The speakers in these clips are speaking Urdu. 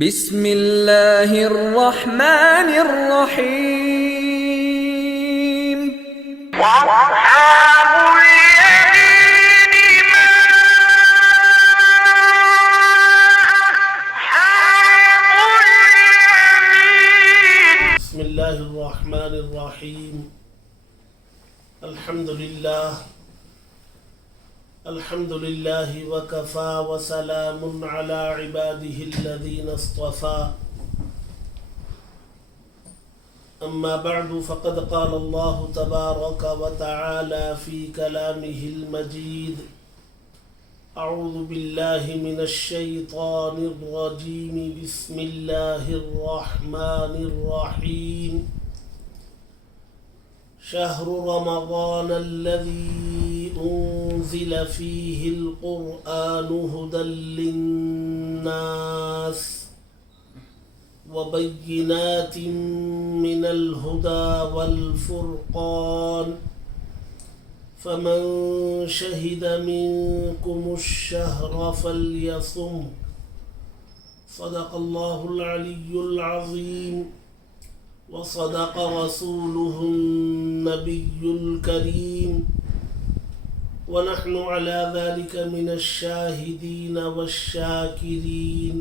بسم اللہ الرحمن الرحیم وأصحاب اليمين ما أصحاب اليمين. بسم الله الرحمن الرحيم. الحمد لله وكفى وسلام على عباده الذين اصطفى. أما بعد فقد قال الله تبارك وتعالى في كلامه المجيد: أعوذ بالله من الشيطان الرجيم. بسم الله الرحمن الرحيم. شهر رمضان الذي أنزل فيه القرآن هدى للناس وبينات من الهدى والفرقان فمن شهد منكم الشهر فليصم. صدق الله العلي العظيم وصدق رسوله النبي الكريم ونحن على ذلك من الشاهدين والشاكرين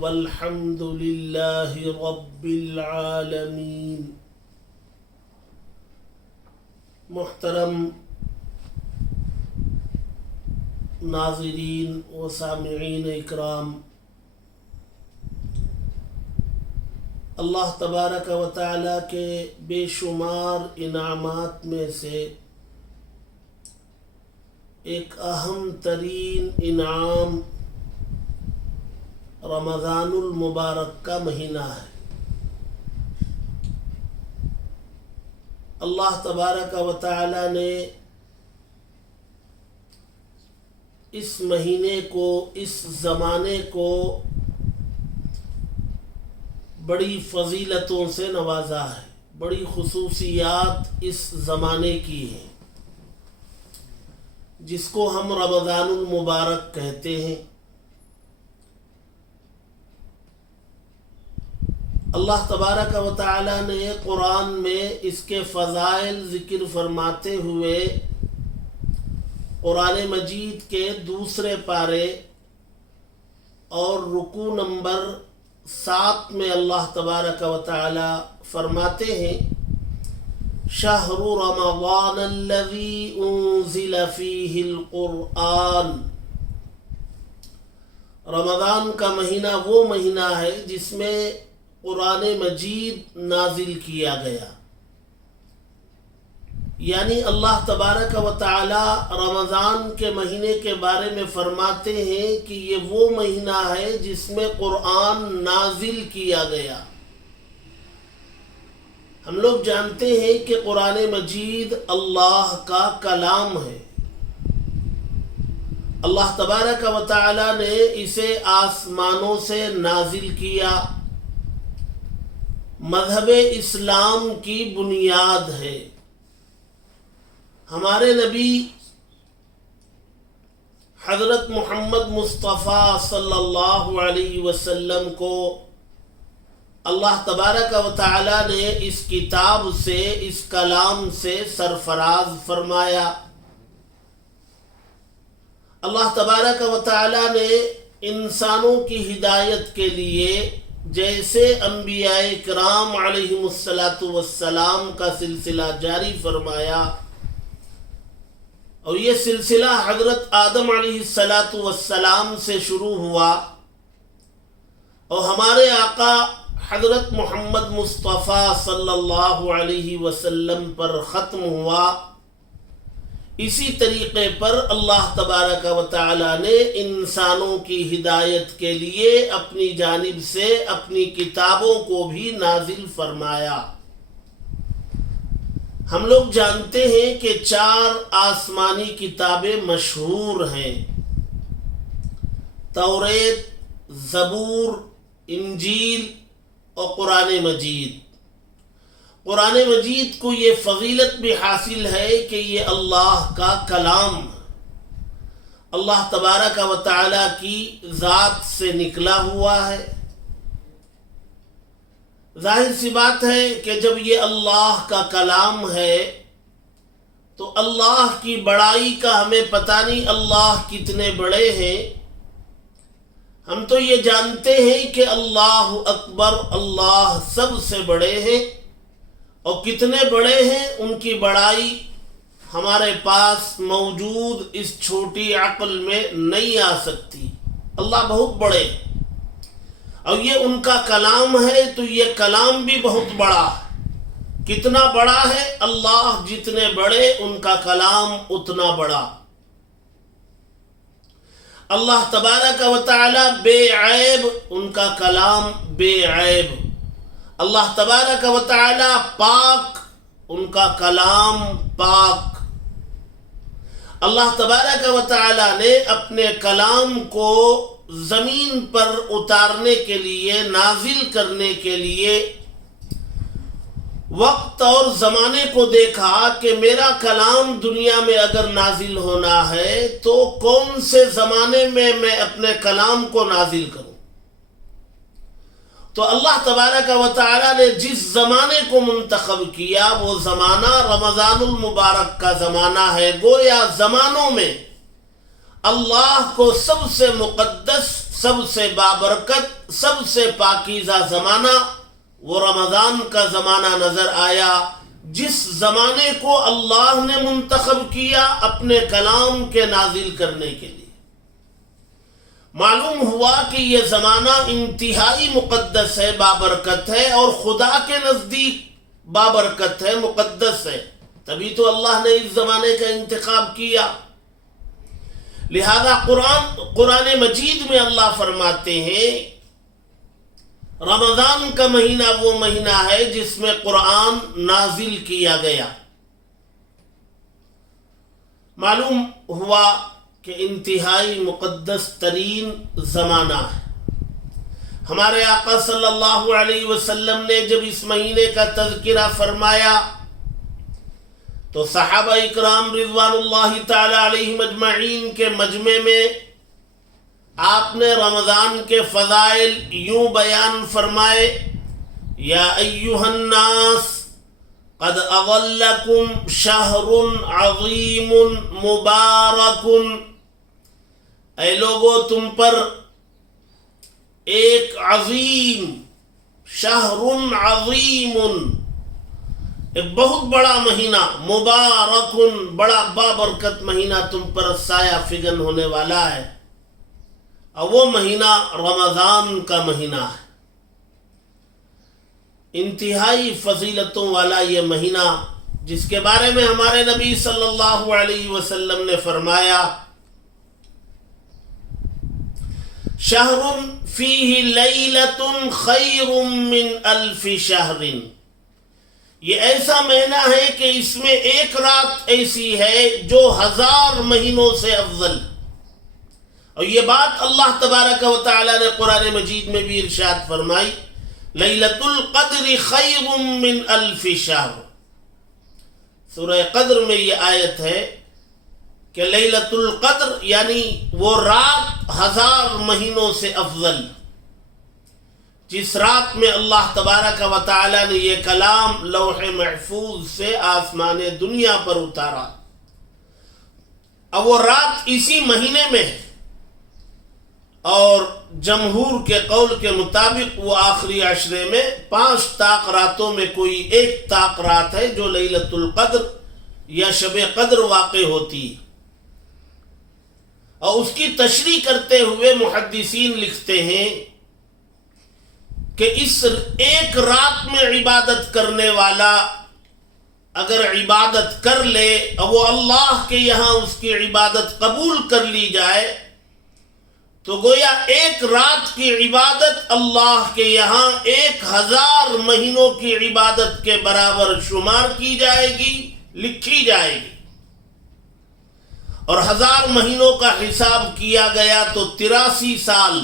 والحمد لله رب العالمين. محترم ناظرین و سامعین اکرام، اللہ تبارک و تعالیٰ کے بے شمار انعامات میں سے ایک اہم ترین انعام رمضان المبارک کا مہینہ ہے. اللہ تبارک و تعالیٰ نے اس مہینے کو، اس زمانے کو بڑی فضیلتوں سے نوازا ہے. بڑی خصوصیات اس زمانے کی ہیں جس کو ہم رمضان المبارک کہتے ہیں. اللہ تبارک و تعالی نے قرآن میں اس کے فضائل ذکر فرماتے ہوئے قرآن مجید کے دوسرے پارے اور رکوع نمبر 7 میں اللہ تبارک و تعالی فرماتے ہیں: شہر رمضان الذی انزل فیہ القرآن. رمضان کا مہینہ وہ مہینہ ہے جس میں قرآن مجید نازل کیا گیا. یعنی اللہ تبارک و تعالی رمضان کے مہینے کے بارے میں فرماتے ہیں کہ یہ وہ مہینہ ہے جس میں قرآن نازل کیا گیا. ہم لوگ جانتے ہیں کہ قرآن مجید اللہ کا کلام ہے. اللہ تبارک و تعالی نے اسے آسمانوں سے نازل کیا. مذہب اسلام کی بنیاد ہے. ہمارے نبی حضرت محمد مصطفیٰ صلی اللہ علیہ وسلم کو اللہ تبارک و تعالی نے اس کتاب سے، اس کلام سے سرفراز فرمایا. اللہ تبارک و تعالی نے انسانوں کی ہدایت کے لیے جیسے انبیاء کرام علیہم السلام کا سلسلہ جاری فرمایا، اور یہ سلسلہ حضرت آدم علیہ السلام سے شروع ہوا اور ہمارے آقا حضرت محمد مصطفیٰ صلی اللہ علیہ وسلم پر ختم ہوا. اسی طریقے پر اللہ تبارک و تعالی نے انسانوں کی ہدایت کے لیے اپنی جانب سے اپنی کتابوں کو بھی نازل فرمایا. ہم لوگ جانتے ہیں کہ 4 آسمانی کتابیں مشہور ہیں: توریت، زبور، انجیل اور قرآن مجید. قرآن مجید کو یہ فضیلت بھی حاصل ہے کہ یہ اللہ کا کلام. اللہ تبارک و تعالی کی ذات سے نکلا ہوا ہے۔ ظاہر سی بات ہے کہ جب یہ اللہ کا کلام ہے تو اللہ کی بڑائی کا ہمیں پتہ نہیں اللہ کتنے بڑے ہیں۔ ہم تو یہ جانتے ہیں کہ اللہ اکبر، اللہ سب سے بڑے ہیں، اور کتنے بڑے ہیں ان کی بڑائی ہمارے پاس موجود اس چھوٹی عقل میں نہیں آ سکتی۔ اللہ بہت بڑے ہیں، اور یہ ان کا کلام ہے تو یہ کلام بھی بہت بڑا ہے۔ کتنا بڑا ہے؟ اللہ جتنے بڑے ان کا کلام اتنا بڑا۔ اللہ تبارک و تعالی بے عیب، ان کا کلام بے عیب۔ اللہ تبارک و تعالی پاک، ان کا کلام پاک۔ اللہ تبارک و تعالی نے اپنے کلام کو زمین پر اتارنے کے لیے، نازل کرنے کے لیے وقت اور زمانے کو دیکھا کہ میرا کلام دنیا میں اگر نازل ہونا ہے تو کون سے زمانے میں اپنے کلام کو نازل کروں۔ تو اللہ تبارک و تعالی نے جس زمانے کو منتخب کیا وہ زمانہ رمضان المبارک کا زمانہ ہے۔ گویا زمانوں میں اللہ کو سب سے مقدس، سب سے بابرکت، سب سے پاکیزہ زمانہ وہ رمضان کا زمانہ نظر آیا، جس زمانے کو اللہ نے منتخب کیا اپنے کلام کے نازل کرنے کے لیے۔ معلوم ہوا کہ یہ زمانہ انتہائی مقدس ہے، بابرکت ہے، اور خدا کے نزدیک بابرکت ہے، مقدس ہے، تبھی تو اللہ نے اس زمانے کا انتخاب کیا۔ لہذا قرآن مجید میں اللہ فرماتے ہیں رمضان کا مہینہ وہ مہینہ ہے جس میں قرآن نازل کیا گیا۔ معلوم ہوا کہ انتہائی مقدس ترین زمانہ ہے۔ ہمارے آقا صلی اللہ علیہ وسلم نے جب اس مہینے کا تذکرہ فرمایا تو صحابہ اکرام رضوان اللہ تعالی علیہم اجمعین کے مجمع میں آپ نے رمضان کے فضائل یوں بیان فرمائے، یا ایھا الناس قد اظلکم شہر عظیم مبارک، اے لوگو تم پر ایک عظیم، شہر عظیم، ایک بہت بڑا مہینہ، مبارک، بڑا بابرکت مہینہ تم پر سایہ فگن ہونے والا ہے، اور وہ مہینہ رمضان کا مہینہ ہے۔ انتہائی فضیلتوں والا یہ مہینہ جس کے بارے میں ہمارے نبی صلی اللہ علیہ وسلم نے فرمایا شہر فیہ لیلۃ خیر من الف شہر، یہ ایسا مہینہ ہے کہ اس میں ایک رات ایسی ہے جو 1000 مہینوں سے افضل۔ اور یہ بات اللہ تبارک و تعالی نے قرآن مجید میں بھی ارشاد فرمائی، لیلۃ القدر خیر من الف شہر۔ سورہ قدر میں یہ آیت ہے کہ لیلۃ القدر یعنی وہ رات 1000 مہینوں سے افضل، جس رات میں اللہ تبارک و تعالی نے یہ کلام لوح محفوظ سے آسمان دنیا پر اتارا، اب وہ رات اسی مہینے میں ہے، اور جمہور کے قول کے مطابق وہ آخری عشرے میں 5 طاق راتوں میں کوئی ایک طاق رات ہے جو لیلۃ القدر یا شب قدر واقع ہوتی ہے۔ اور اس کی تشریح کرتے ہوئے محدثین لکھتے ہیں کہ اس ایک رات میں عبادت کرنے والا اگر عبادت کر لے اور وہ اللہ کے یہاں اس کی عبادت قبول کر لی جائے تو گویا ایک رات کی عبادت اللہ کے یہاں 1000 مہینوں کی عبادت کے برابر شمار کی جائے گی، لکھی جائے گی۔ اور 1000 مہینوں کا حساب کیا گیا تو 83 سال،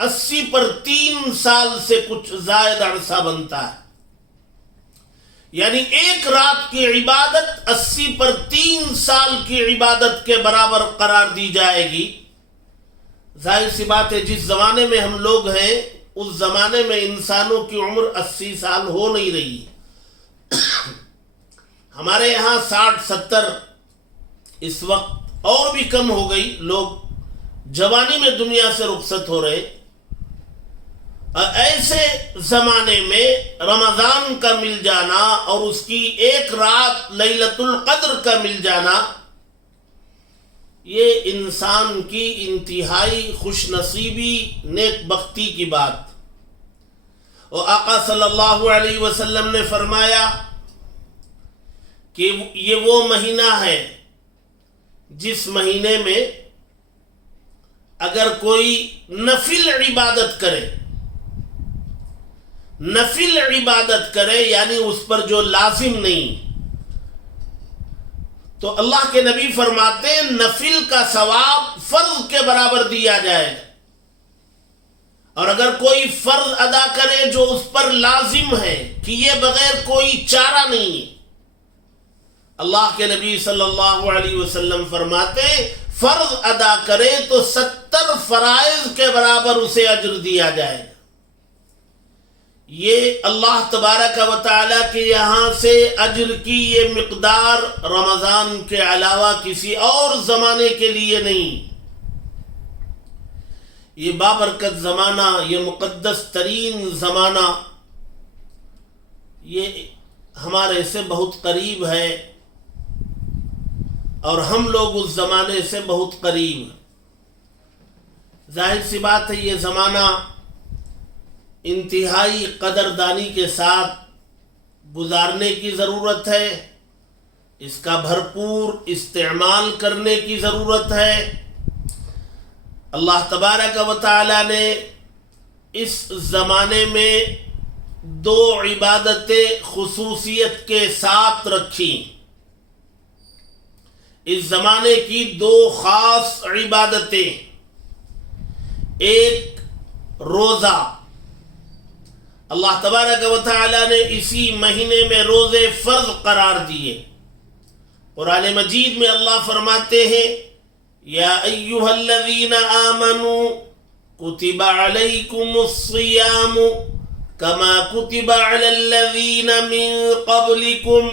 80 پر 3 سال سے کچھ زائد عرصہ بنتا ہے۔ یعنی ایک رات کی عبادت 80 پر 3 سال کی عبادت کے برابر قرار دی جائے گی۔ ظاہر سی بات ہے جس زمانے میں ہم لوگ ہیں اس زمانے میں انسانوں کی عمر 80 سال ہو نہیں رہی، ہمارے یہاں 60-70 اس وقت اور بھی کم ہو گئی، لوگ جوانی میں دنیا سے رخصت ہو رہے۔ ایسے زمانے میں رمضان کا مل جانا اور اس کی ایک رات لیلۃ القدر کا مل جانا، یہ انسان کی انتہائی خوش نصیبی نیک بختی کی بات۔ اور آقا صلی اللہ علیہ وسلم نے فرمایا کہ یہ وہ مہینہ ہے جس مہینے میں اگر کوئی نفل عبادت کرے یعنی اس پر جو لازم نہیں، تو اللہ کے نبی فرماتے ہیں نفل کا ثواب فرض کے برابر دیا جائے گا، اور اگر کوئی فرض ادا کرے جو اس پر لازم ہے کہ یہ بغیر کوئی چارہ نہیں ہے، اللہ کے نبی صلی اللہ علیہ وسلم فرماتے ہیں فرض ادا کرے تو 70 فرائض کے برابر اسے اجر دیا جائے گا۔ یہ اللہ تبارک و تعالیٰ کے یہاں سے اجر کی یہ مقدار رمضان کے علاوہ کسی اور زمانے کے لیے نہیں۔ یہ بابرکت زمانہ، یہ مقدس ترین زمانہ، یہ ہمارے سے بہت قریب ہے اور ہم لوگ اس زمانے سے بہت قریب۔ ظاہر سی بات ہے یہ زمانہ انتہائی قدردانی کے ساتھ گزارنے کی ضرورت ہے، اس کا بھرپور استعمال کرنے کی ضرورت ہے۔ اللہ تبارک و تعالی نے اس زمانے میں 2 عبادتیں خصوصیت کے ساتھ رکھی۔ اس زمانے کی 2 خاص عبادتیں، ایک روزہ، اللہ تبارک و تعالی نے اسی مہینے میں روزے فرض قرار دیے۔ قرآن مجید میں اللہ فرماتے ہیں یا ایھا الذین آمنوا کتب علیکم الصیام کما کتب علی الذین من قبلکم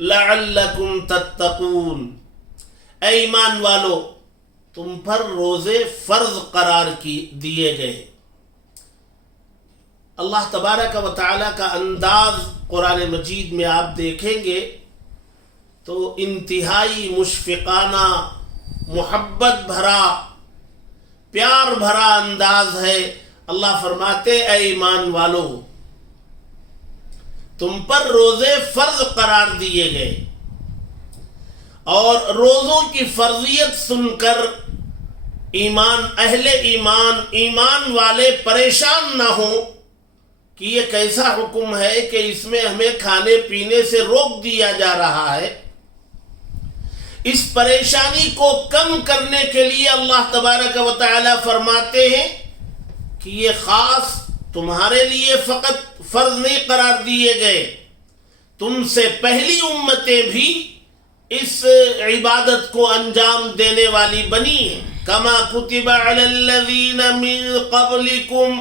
لعلکم تتقون۔ اے ایمان والو، تم پر روزے فرض قرار دیے گئے۔ اللہ تبارک و تعالیٰ کا انداز قرآن مجید میں آپ دیکھیں گے تو انتہائی مشفقانہ، محبت بھرا، پیار بھرا انداز ہے۔ اللہ فرماتے اے ایمان والو، تم پر روزے فرض قرار دیے گئے، اور روزوں کی فرضیت سن کر اہل ایمان والے پریشان نہ ہوں کہ یہ کیسا حکم ہے کہ اس میں ہمیں کھانے پینے سے روک دیا جا رہا ہے۔ اس پریشانی کو کم کرنے کے لیے اللہ تبارک و تعالی فرماتے ہیں کہ یہ خاص تمہارے لیے فقط فرض نہیں قرار دیے گئے، تم سے پہلی امتیں بھی اس عبادت کو انجام دینے والی بنی ہیں۔ کما کتب علی الذین من قبلکم،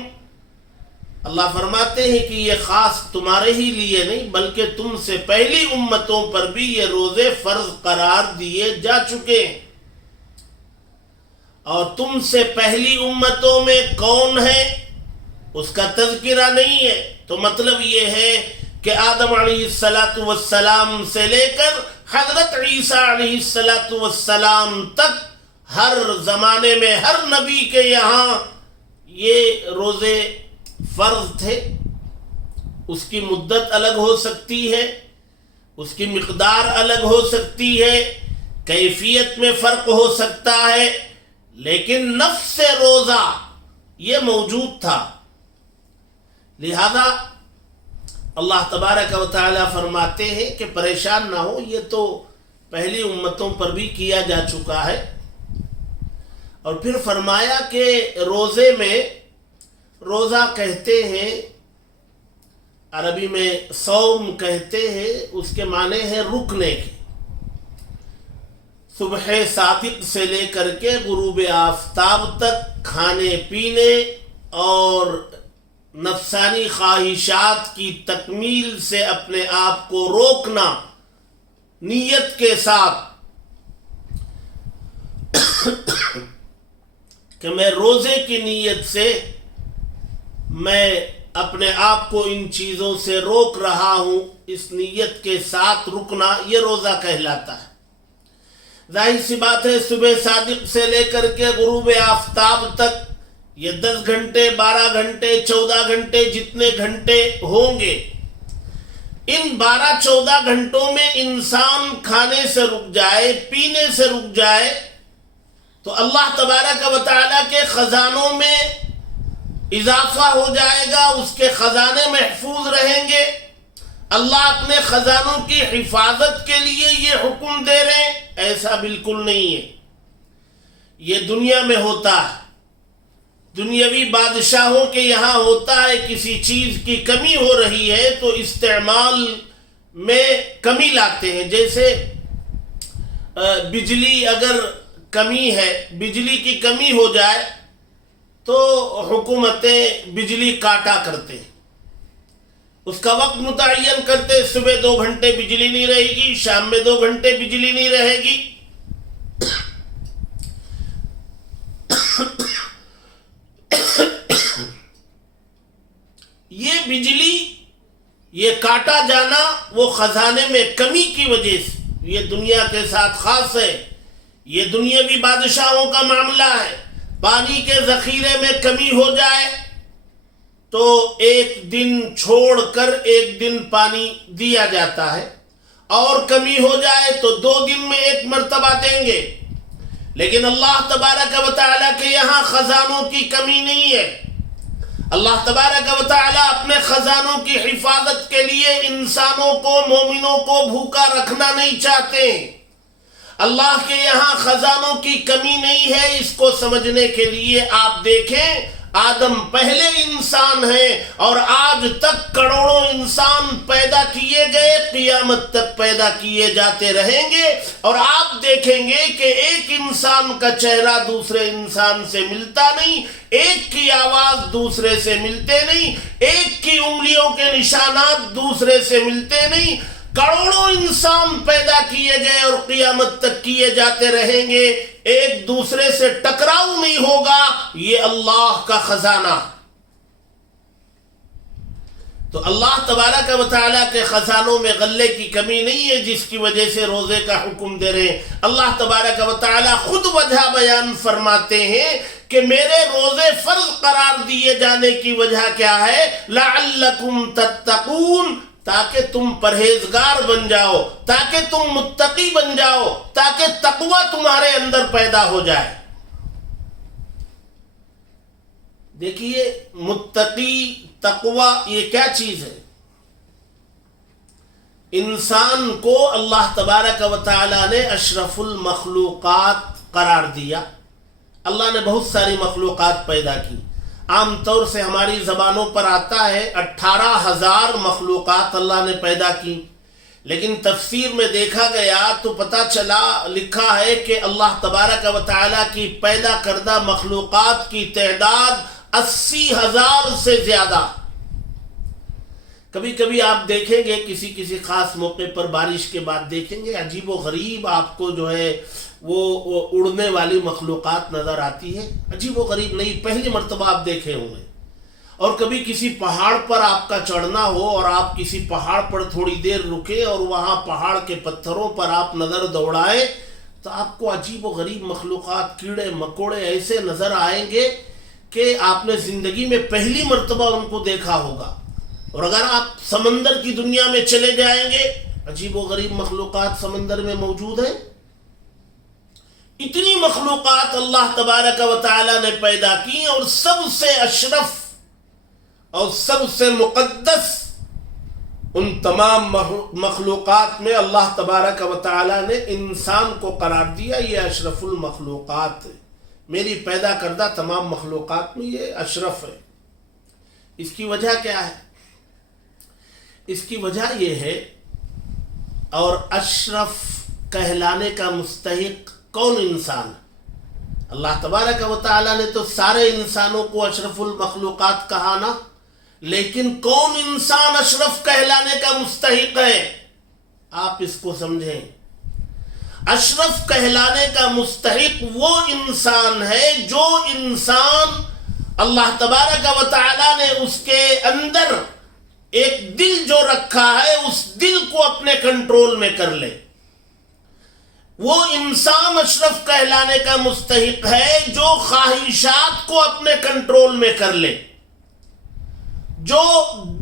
اللہ فرماتے ہیں کہ یہ خاص تمہارے ہی لیے نہیں بلکہ تم سے پہلی امتوں پر بھی یہ روزے فرض قرار دیے جا چکے ہیں۔ اور تم سے پہلی امتوں میں کون ہے اس کا تذکرہ نہیں ہے، تو مطلب یہ ہے کہ آدم علیہ السلام سے لے کر حضرت عیسیٰ علیہ السلام تک ہر زمانے میں ہر نبی کے یہاں یہ روزے فرض تھے۔ اس کی مدت الگ ہو سکتی ہے، اس کی مقدار الگ ہو سکتی ہے، کیفیت میں فرق ہو سکتا ہے، لیکن نفس روزہ یہ موجود تھا۔ لہذا اللہ تبارک و تعالی فرماتے ہیں کہ پریشان نہ ہو، یہ تو پہلی امتوں پر بھی کیا جا چکا ہے۔ اور پھر فرمایا کہ روزے میں، روزہ کہتے ہیں عربی میں صوم کہتے ہیں، اس کے معنی ہے رکنے کے۔ صبح صادق سے لے کر کے غروب آفتاب تک کھانے پینے اور نفسانی خواہشات کی تکمیل سے اپنے آپ کو روکنا نیت کے ساتھ کہ میں روزے کی نیت سے میں اپنے آپ کو ان چیزوں سے روک رہا ہوں، اس نیت کے ساتھ رکنا یہ روزہ کہلاتا ہے۔ ظاہر سی بات ہے صبح صادق سے لے کر کے غروب آفتاب تک یہ 10 گھنٹے 12 گھنٹے 14 گھنٹے جتنے گھنٹے ہوں گے، ان 12-14 گھنٹوں میں انسان کھانے سے رک جائے، پینے سے رک جائے تو اللہ تبارک و تعالیٰ کے خزانوں میں اضافہ ہو جائے گا، اس کے خزانے محفوظ رہیں گے۔ اللہ اپنے خزانوں کی حفاظت کے لیے یہ حکم دے رہے ہیں؟ ایسا بالکل نہیں ہے۔ یہ دنیا میں ہوتا ہے، دنیاوی بادشاہوں کے یہاں ہوتا ہے، کسی چیز کی کمی ہو رہی ہے تو استعمال میں کمی لاتے ہیں۔ جیسے بجلی اگر کمی ہے، بجلی کی کمی ہو جائے تو حکومتیں بجلی کاٹا کرتے ہیں، اس کا وقت متعین کرتے، صبح 2 گھنٹے بجلی نہیں رہے گی، شام میں 2 گھنٹے بجلی نہیں رہے گی۔ یہ بجلی، یہ کاٹا جانا وہ خزانے میں کمی کی وجہ سے، یہ دنیا کے ساتھ خاص ہے، یہ دنیاوی بادشاہوں کا معاملہ ہے۔ پانی کے ذخیرے میں کمی ہو جائے تو ایک دن چھوڑ کر ایک دن پانی دیا جاتا ہے، اور کمی ہو جائے تو 2 دن میں 1 مرتبہ دیں گے۔ لیکن اللہ تبارک و تعالیٰ کے یہاں خزانوں کی کمی نہیں ہے۔ اللہ تبارک و تعالیٰ اپنے خزانوں کی حفاظت کے لیے انسانوں کو، مومنوں کو بھوکا رکھنا نہیں چاہتے ہیں۔ اللہ کے یہاں خزانوں کی کمی نہیں ہے۔ اس کو سمجھنے کے لیے آپ دیکھیں، آدم پہلے انسان ہیں اور آج تک کروڑوں انسان پیدا کیے گئے، قیامت تک پیدا کیے جاتے رہیں گے، اور آپ دیکھیں گے کہ ایک انسان کا چہرہ دوسرے انسان سے ملتا نہیں، ایک کی آواز دوسرے سے ملتے نہیں، ایک کی انگلیوں کے نشانات دوسرے سے ملتے نہیں۔ کروڑوں انسان پیدا کیے گئے اور قیامت تک کیے جاتے رہیں گے، ایک دوسرے سے ٹکراؤ نہیں ہوگا۔ یہ اللہ کا خزانہ۔ تو اللہ تبارک و تعالیٰ کے خزانوں میں غلے کی کمی نہیں ہے، جس کی وجہ سے روزے کا حکم دے رہے ہیں۔ اللہ تبارک و تعالیٰ خود وجہ بیان فرماتے ہیں کہ میرے روزے فرض قرار دیے جانے کی وجہ کیا ہے؟ لعلکم تتقون، تاکہ تم پرہیزگار بن جاؤ، تاکہ تم متقی بن جاؤ، تاکہ تقوی تمہارے اندر پیدا ہو جائے۔ دیکھیے متقی، تقوی یہ کیا چیز ہے؟ انسان کو اللہ تبارک و تعالیٰ نے اشرف المخلوقات قرار دیا۔ اللہ نے بہت ساری مخلوقات پیدا کی، عام طور سے ہماری زبانوں پر آتا ہے 18,000 مخلوقات اللہ نے پیدا کی، لیکن تفسیر میں دیکھا گیا تو پتہ چلا، لکھا ہے کہ اللہ تبارک و تعالیٰ کی پیدا کردہ مخلوقات کی تعداد 80,000 سے زیادہ۔ کبھی کبھی آپ دیکھیں گے کسی خاص موقع پر بارش کے بعد دیکھیں گے عجیب و غریب آپ کو جو ہے وہ اڑنے والی مخلوقات نظر آتی ہے، عجیب و غریب نہیں، پہلی مرتبہ آپ دیکھے ہوں گے۔ اور کبھی کسی پہاڑ پر آپ کا چڑھنا ہو اور آپ کسی پہاڑ پر تھوڑی دیر رکے اور وہاں پہاڑ کے پتھروں پر آپ نظر دوڑائیں تو آپ کو عجیب و غریب مخلوقات، کیڑے مکوڑے ایسے نظر آئیں گے کہ آپ نے زندگی میں پہلی مرتبہ ان کو دیکھا ہوگا۔ اور اگر آپ سمندر کی دنیا میں چلے جائیں گے، عجیب و غریب مخلوقات سمندر میں موجود ہیں۔ اتنی مخلوقات اللہ تبارک و تعالی نے پیدا کی، اور سب سے اشرف اور سب سے مقدس ان تمام مخلوقات میں اللہ تبارک و تعالی نے انسان کو قرار دیا۔ یہ اشرف المخلوقات ہے، میری پیدا کردہ تمام مخلوقات میں یہ اشرف ہے۔ اس کی وجہ کیا ہے؟ اس کی وجہ یہ ہے، اور اشرف کہلانے کا مستحق کون انسان؟ اللہ تبارک و تعالیٰ نے تو سارے انسانوں کو اشرف المخلوقات کہا نا، لیکن کون انسان اشرف کہلانے کا مستحق ہے؟ آپ اس کو سمجھیں۔ اشرف کہلانے کا مستحق وہ انسان ہے جو انسان اللہ تبارک و تعالیٰ نے اس کے اندر ایک دل جو رکھا ہے اس دل کو اپنے کنٹرول میں کر لے۔ وہ انسان اشرف کہلانے کا مستحق ہے جو خواہشات کو اپنے کنٹرول میں کر لے، جو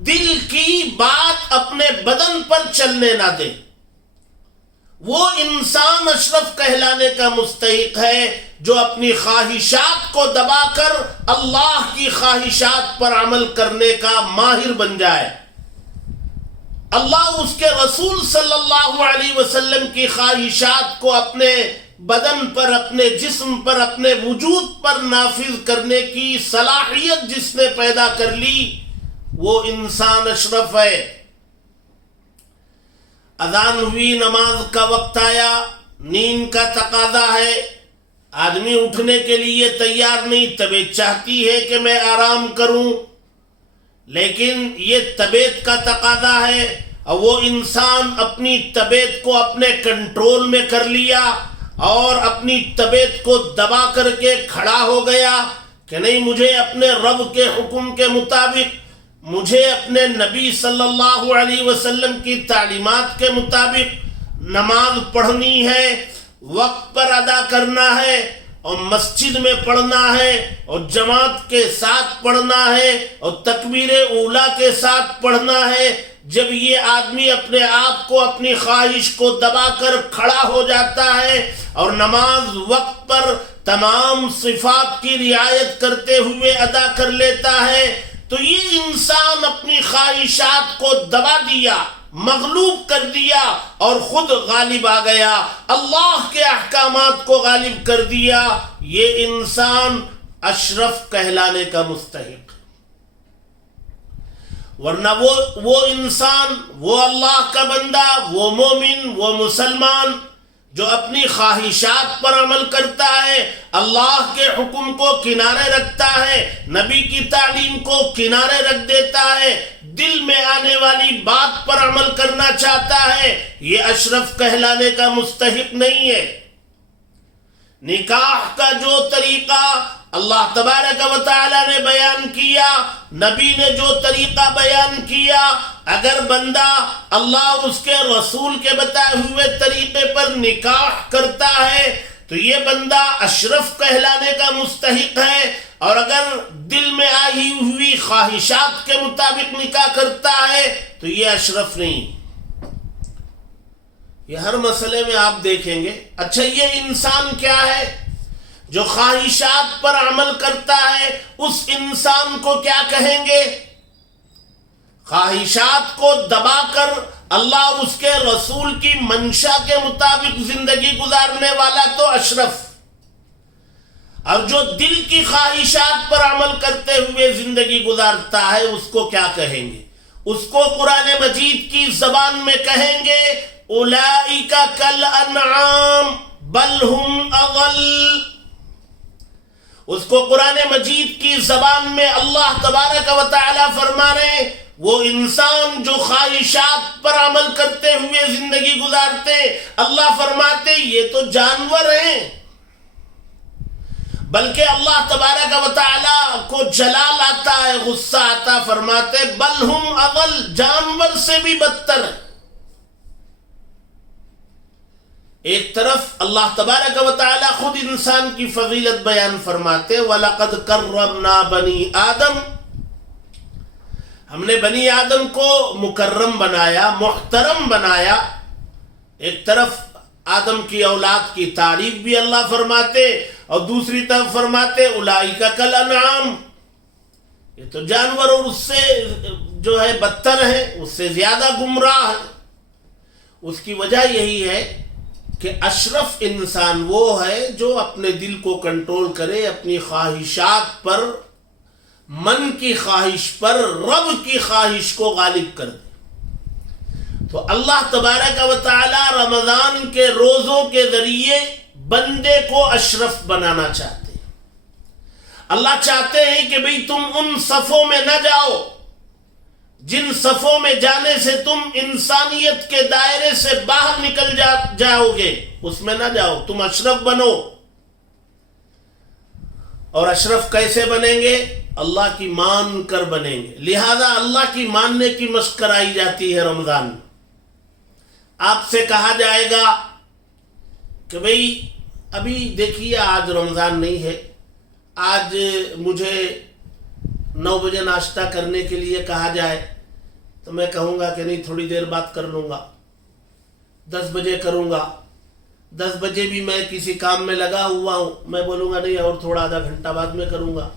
دل کی بات اپنے بدن پر چلنے نہ دے۔ وہ انسان اشرف کہلانے کا مستحق ہے جو اپنی خواہشات کو دبا کر اللہ کی خواہشات پر عمل کرنے کا ماہر بن جائے۔ اللہ اس کے رسول صلی اللہ علیہ وسلم کی خواہشات کو اپنے بدن پر، اپنے جسم پر، اپنے وجود پر نافذ کرنے کی صلاحیت جس نے پیدا کر لی، وہ انسان اشرف ہے۔ اذان ہوئی، نماز کا وقت آیا، نیند کا تقاضا ہے، آدمی اٹھنے کے لیے تیار نہیں، طبیعت چاہتی ہے کہ میں آرام کروں، لیکن یہ طبیعت کا تقاضا ہے، اور وہ انسان اپنی طبیعت کو اپنے کنٹرول میں کر لیا اور اپنی طبیعت کو دبا کر کے کھڑا ہو گیا کہ نہیں، مجھے اپنے رب کے حکم کے مطابق، مجھے اپنے نبی صلی اللہ علیہ وسلم کی تعلیمات کے مطابق نماز پڑھنی ہے، وقت پر ادا کرنا ہے، اور مسجد میں پڑھنا ہے، اور جماعت کے ساتھ پڑھنا ہے، اور تکبیر اولا کے ساتھ پڑھنا ہے۔ جب یہ آدمی اپنے آپ کو، اپنی خواہش کو دبا کر کھڑا ہو جاتا ہے اور نماز وقت پر تمام صفات کی رعایت کرتے ہوئے ادا کر لیتا ہے، تو یہ انسان اپنی خواہشات کو دبا دیا، مغلوب کر دیا اور خود غالب آ گیا، اللہ کے احکامات کو غالب کر دیا۔ یہ انسان اشرف کہلانے کا مستحق، ورنہ وہ انسان، وہ اللہ کا بندہ، وہ مومن، وہ مسلمان جو اپنی خواہشات پر عمل کرتا ہے، اللہ کے حکم کو کنارے رکھتا ہے، نبی کی تعلیم کو کنارے رکھ دیتا ہے، دل میں آنے والی بات پر عمل کرنا چاہتا ہے، یہ اشرف کہلانے کا مستحق نہیں ہے۔ نکاح کا جو طریقہ اللہ تبارک و تعالی نے بیان کیا، نبی نے جو طریقہ بیان کیا، اگر بندہ اللہ اور اس کے رسول کے بتائے ہوئے طریقے پر نکاح کرتا ہے تو یہ بندہ اشرف کہلانے کا مستحق ہے، اور اگر دل میں آئی ہوئی خواہشات کے مطابق نکاح کرتا ہے تو یہ اشرف نہیں۔ یہ ہر مسئلے میں آپ دیکھیں گے۔ اچھا، یہ انسان کیا ہے جو خواہشات پر عمل کرتا ہے؟ اس انسان کو کیا کہیں گے؟ خواہشات کو دبا کر اللہ اور اس کے رسول کی منشا کے مطابق زندگی گزارنے والا تو اشرف، اور جو دل کی خواہشات پر عمل کرتے ہوئے زندگی گزارتا ہے اس کو کیا کہیں گے؟ اس کو قرآن مجید کی زبان میں کہیں گے اولئک کالانعام بل ہم اضل۔ اس کو قرآن مجید کی زبان میں اللہ تبارک و تعالی فرما رہے ہیں وہ انسان جو خواہشات پر عمل کرتے ہوئے زندگی گزارتے، اللہ فرماتے یہ تو جانور ہیں، بلکہ اللہ تبارک و تعالی کو جلال آتا ہے، غصہ آتا، فرماتے بل ہم اضل، جانور سے بھی بدتر۔ ایک طرف اللہ تبارک و تعالی خود انسان کی فضیلت بیان فرماتے وَلَقَدْ كَرَّمْنَا بَنِي آدم، ہم نے بنی آدم کو مکرم بنایا، محترم بنایا۔ ایک طرف آدم کی اولاد کی تعریف بھی اللہ فرماتے اور دوسری طرف فرماتے اولئک کالانعام، یہ تو جانور اور اس سے جو ہے بدتر ہے، اس سے زیادہ گمراہ ہے۔ اس کی وجہ یہی ہے کہ اشرف انسان وہ ہے جو اپنے دل کو کنٹرول کرے، اپنی خواہشات پر، من کی خواہش پر رب کی خواہش کو غالب کر دے۔ تو اللہ تبارک و تعالی رمضان کے روزوں کے ذریعے بندے کو اشرف بنانا چاہتے ہیں. اللہ چاہتے ہیں کہ بھئی تم ان صفوں میں نہ جاؤ جن صفوں میں جانے سے تم انسانیت کے دائرے سے باہر نکل جاؤ گے، اس میں نہ جاؤ. تم اشرف بنو. اور اشرف کیسے بنیں گے؟ اللہ کی مان کر بنیں گے. لہذا اللہ کی ماننے کی مشق کرائی جاتی ہے رمضان میں. آپ سے کہا جائے گا کہ بھئی ابھی دیکھیے آج رمضان نہیں ہے، آج مجھے 9 بجے ناشتہ کرنے کے لیے کہا جائے تو میں کہوں گا کہ نہیں، تھوڑی دیر بعد کر لوں گا، 10 بجے کروں گا. 10 بجے بھی میں کسی کام میں لگا ہوا ہوں، میں بولوں گا نہیں اور تھوڑا آدھا گھنٹہ بعد میں کروں گا.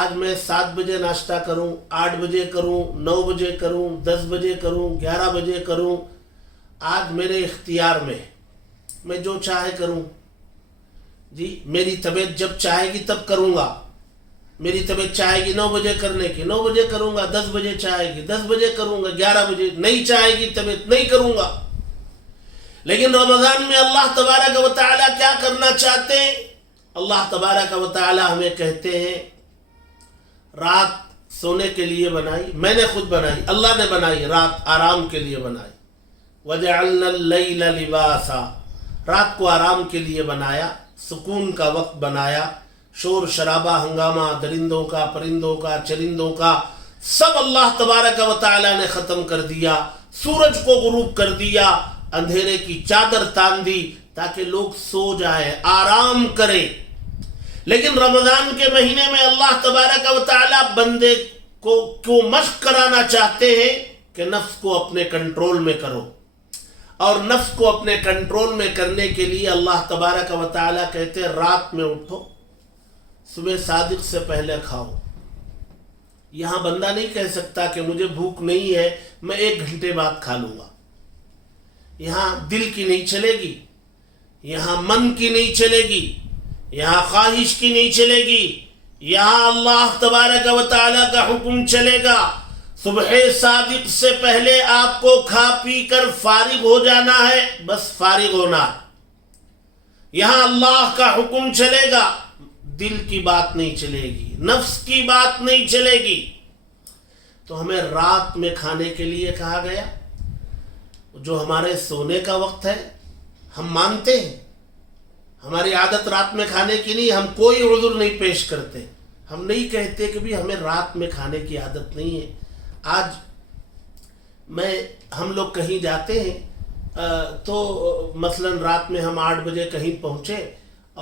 آج میں 7 بجے ناشتہ کروں، 8 بجے کروں، 9 بجے کروں، 10 بجے کروں، 11 بجے کروں، آج میرے اختیار میں، میں جو چاہے کروں. جی میری طبیعت جب چاہے گی تب کروں گا. میری طبیعت چاہے گی 9 بجے کرنے کی، 9 بجے کروں گا. 10 بجے چاہے گی 10 بجے کروں گا. 11 بجے نہیں چاہے گی طبیعت، نہیں کروں گا. لیکن رمضان میں اللہ تبارک و تعالیٰ کیا کرنا چاہتے ہیں؟ اللہ تبارک و تعالیٰ ہمیں کہتے ہیں رات سونے کے لیے بنائی، میں نے خود بنائی، اللہ نے بنائی، رات آرام کے لیے بنائی. وَجَعَلْنَا اللَّيْلَ لِبَاسًا، رات کو آرام کے لیے بنایا، سکون کا وقت بنایا. شور شرابہ ہنگامہ درندوں کا، پرندوں کا، چرندوں کا سب اللہ تبارک و تعالیٰ نے ختم کر دیا. سورج کو غروب کر دیا، اندھیرے کی چادر تان دی تاکہ لوگ سو جائیں، آرام کریں. لیکن رمضان کے مہینے میں اللہ تبارک و تعالیٰ بندے کو مشق کرانا چاہتے ہیں کہ نفس کو اپنے کنٹرول میں کرو. اور نفس کو اپنے کنٹرول میں کرنے کے لیے اللہ تبارک و تعالیٰ کہتے ہیں رات میں اٹھو، صبح صادق سے پہلے کھاؤ. یہاں بندہ نہیں کہہ سکتا کہ مجھے بھوک نہیں ہے میں 1 گھنٹے بعد کھا لوں گا. یہاں دل کی نہیں چلے گی، یہاں من کی نہیں چلے گی، یہاں خواہش کی نہیں چلے گی. یہاں اللہ تبارک و تعالیٰ کا حکم چلے گا. صبح صادق سے پہلے آپ کو کھا پی کر فارغ ہو جانا ہے، بس فارغ ہونا ہے. یہاں اللہ کا حکم چلے گا، دل کی بات نہیں چلے گی، نفس کی بات نہیں چلے گی. تو ہمیں رات میں کھانے کے لیے کہا گیا. جو ہمارے سونے کا وقت ہے ہم مانتے ہیں، ہماری عادت رات میں کھانے کی نہیں، ہم کوئی عذر نہیں پیش کرتے. ہم نہیں کہتے کہ بھی ہمیں رات میں کھانے کی عادت نہیں ہے. آج ہم لوگ کہیں جاتے ہیں تو مثلا رات میں ہم 8 بجے کہیں پہنچے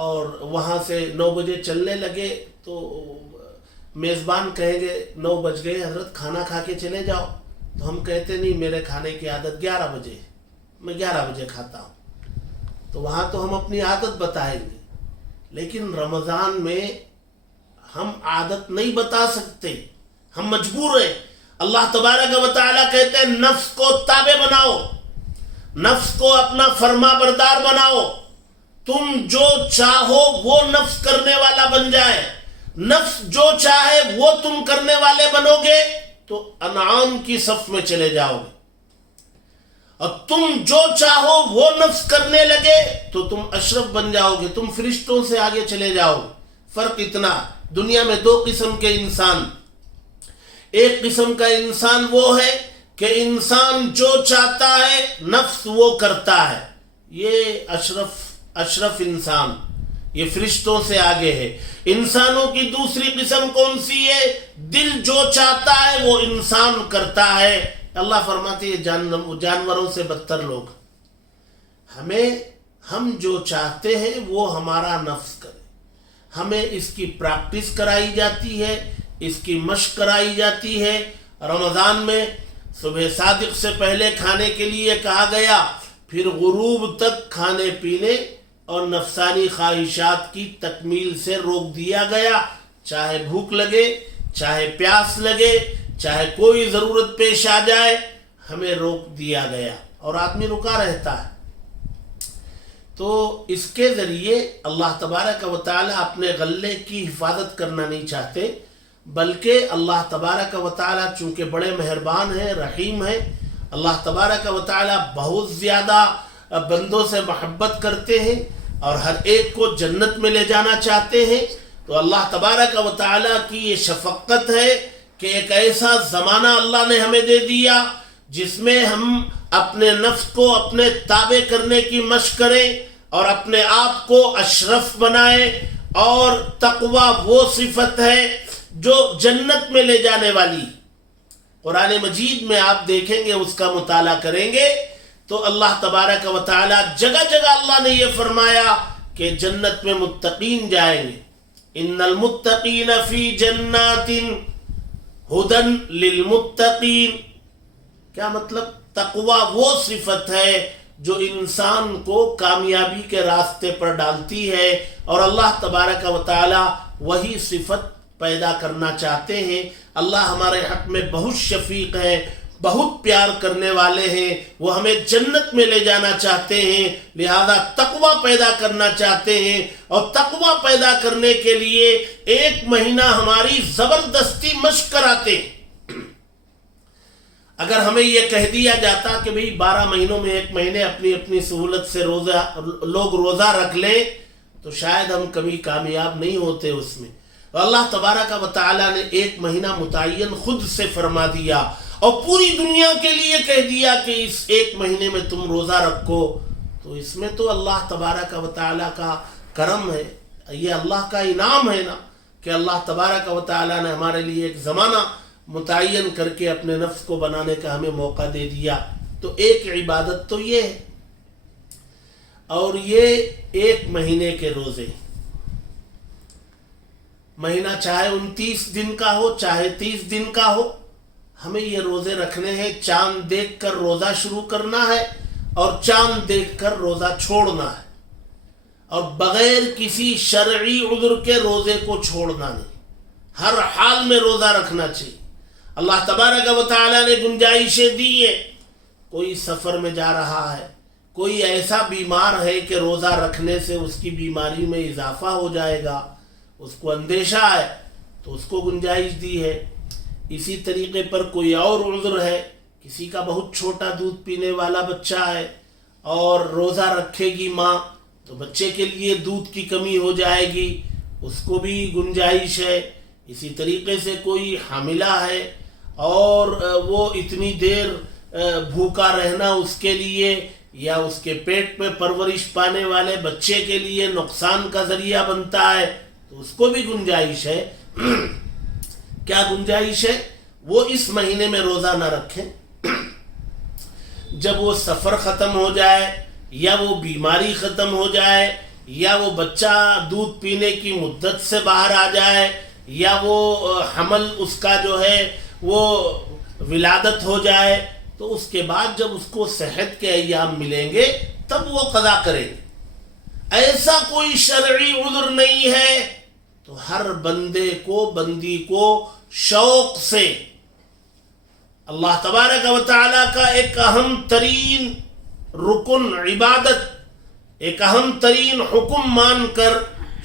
اور وہاں سے 9 بجے چلنے لگے تو میزبان کہیں گے 9 بج گئے حضرت کھانا کھا کے چلے جاؤ. تو ہم کہتے نہیں میرے کھانے کی عادت 11 بجے ہے، میں 11 بجے کھاتا ہوں. تو وہاں تو ہم اپنی عادت بتائیں گے. لیکن رمضان میں ہم عادت نہیں بتا سکتے، ہم مجبور ہیں. اللہ تبارک و تعالیٰ کہتے ہیں نفس کو تابع بناؤ، نفس کو اپنا فرما بردار بناؤ. تم جو چاہو وہ نفس کرنے والا بن جائے. نفس جو چاہے وہ تم کرنے والے بنو گے تو انعام کی صف میں چلے جاؤ گے. اور تم جو چاہو وہ نفس کرنے لگے تو تم اشرف بن جاؤ گے، تم فرشتوں سے آگے چلے جاؤ گے. فرق اتنا، دنیا میں 2 قسم کے انسان. ایک قسم کا انسان وہ ہے کہ انسان جو چاہتا ہے نفس وہ کرتا ہے، یہ اشرف انسان، یہ فرشتوں سے آگے ہے. انسانوں کی دوسری قسم کون سی ہے؟ دل جو چاہتا ہے وہ انسان کرتا ہے. اللہ فرماتے ہیں جانوروں سے بدتر لوگ. ہم جو چاہتے ہیں وہ ہمارا نفس کرے. ہمیں اس کی پریکٹس کرائی جاتی ہے، اس کی مشق کرائی جاتی ہے. رمضان میں صبح صادق سے پہلے کھانے کے لیے کہا گیا، پھر غروب تک کھانے پینے اور نفسانی خواہشات کی تکمیل سے روک دیا گیا. چاہے بھوک لگے، چاہے پیاس لگے، چاہے کوئی ضرورت پیش آ جائے، ہمیں روک دیا گیا اور آدمی رکا رہتا ہے. تو اس کے ذریعے اللہ تبارک و تعالیٰ اپنے غلے کی حفاظت کرنا نہیں چاہتے، بلکہ اللہ تبارک و تعالیٰ چونکہ بڑے مہربان ہیں، رحیم ہیں، اللہ تبارک و تعالی بہت زیادہ بندوں سے محبت کرتے ہیں اور ہر ایک کو جنت میں لے جانا چاہتے ہیں. تو اللہ تبارک و تعالی کی یہ شفقت ہے کہ ایک ایسا زمانہ اللہ نے ہمیں دے دیا جس میں ہم اپنے نفس کو اپنے تابع کرنے کی مشق کریں اور اپنے آپ کو اشرف بنائیں. اور تقوی وہ صفت ہے جو جنت میں لے جانے والی. قرآن مجید میں آپ دیکھیں گے, اس کا مطالعہ کریں گے تو اللہ تبارک و تعالی جگہ جگہ اللہ نے یہ فرمایا کہ جنت میں متقین جائیں گے. ان المتقین فی جنات ہدن للمتقین. کیا مطلب؟ تقوی وہ صفت ہے جو انسان کو کامیابی کے راستے پر ڈالتی ہے, اور اللہ تبارک و تعالی وہی صفت پیدا کرنا چاہتے ہیں. اللہ ہمارے حق میں بہت شفیق ہے, بہت پیار کرنے والے ہیں, وہ ہمیں جنت میں لے جانا چاہتے ہیں, لہذا تقوی پیدا کرنا چاہتے ہیں. اور تقوی پیدا کرنے کے لیے 1 مہینہ ہماری زبردستی مشق کراتے ہیں. اگر ہمیں یہ کہہ دیا جاتا کہ بھئی 12 مہینوں میں 1 مہینے اپنی اپنی سہولت سے لوگ روزہ رکھ لیں تو شاید ہم کبھی کامیاب نہیں ہوتے اس میں. اور اللہ تبارک و تعالی نے 1 مہینہ متعین خود سے فرما دیا اور پوری دنیا کے لیے کہہ دیا کہ اس 1 مہینے میں تم روزہ رکھو. تو اس میں تو اللہ تبارک و تعالی کا کرم ہے, یہ اللہ کا انعام ہے نا کہ اللہ تبارک و تعالی نے ہمارے لیے ایک زمانہ متعین کر کے اپنے نفس کو بنانے کا ہمیں موقع دے دیا. تو ایک عبادت تو یہ ہے. اور یہ 1 مہینے کے روزے, مہینہ چاہے 29 دن کا ہو چاہے 30 دن کا ہو, ہمیں یہ روزے رکھنے ہیں. چاند دیکھ کر روزہ شروع کرنا ہے اور چاند دیکھ کر روزہ چھوڑنا ہے, اور بغیر کسی شرعی عذر کے روزے کو چھوڑنا نہیں. ہر حال میں روزہ رکھنا چاہیے. اللہ تبارک و تعالی نے گنجائشیں دی ہیں. کوئی سفر میں جا رہا ہے, کوئی ایسا بیمار ہے کہ روزہ رکھنے سے اس کی بیماری میں اضافہ ہو جائے گا, اس کو اندیشہ ہے, تو اس کو گنجائش دی ہے. اسی طریقے پر کوئی اور عذر ہے, کسی کا بہت چھوٹا دودھ پینے والا بچہ ہے اور روزہ رکھے گی ماں تو بچے کے لیے دودھ کی کمی ہو جائے گی, اس کو بھی گنجائش ہے. اسی طریقے سے کوئی حاملہ ہے اور وہ اتنی دیر بھوکا رہنا اس کے لیے یا اس کے پیٹ میں پرورش پانے والے بچے کے لیے نقصان کا ذریعہ بنتا ہے, تو اس کو بھی گنجائش ہے. کیا گنجائش ہے؟ وہ اس مہینے میں روزہ نہ رکھیں. جب وہ سفر ختم ہو جائے یا وہ بیماری ختم ہو جائے یا وہ بچہ دودھ پینے کی مدت سے باہر آ جائے یا وہ حمل اس کا جو ہے وہ ولادت ہو جائے, تو اس کے بعد جب اس کو صحت کے ایام ملیں گے تب وہ قضا کریں گے. ایسا کوئی شرعی عذر نہیں ہے. تو ہر بندے کو بندی کو شوق سے اللہ تبارک و تعالی کا ایک اہم ترین رکن عبادت, ایک اہم ترین حکم مان کر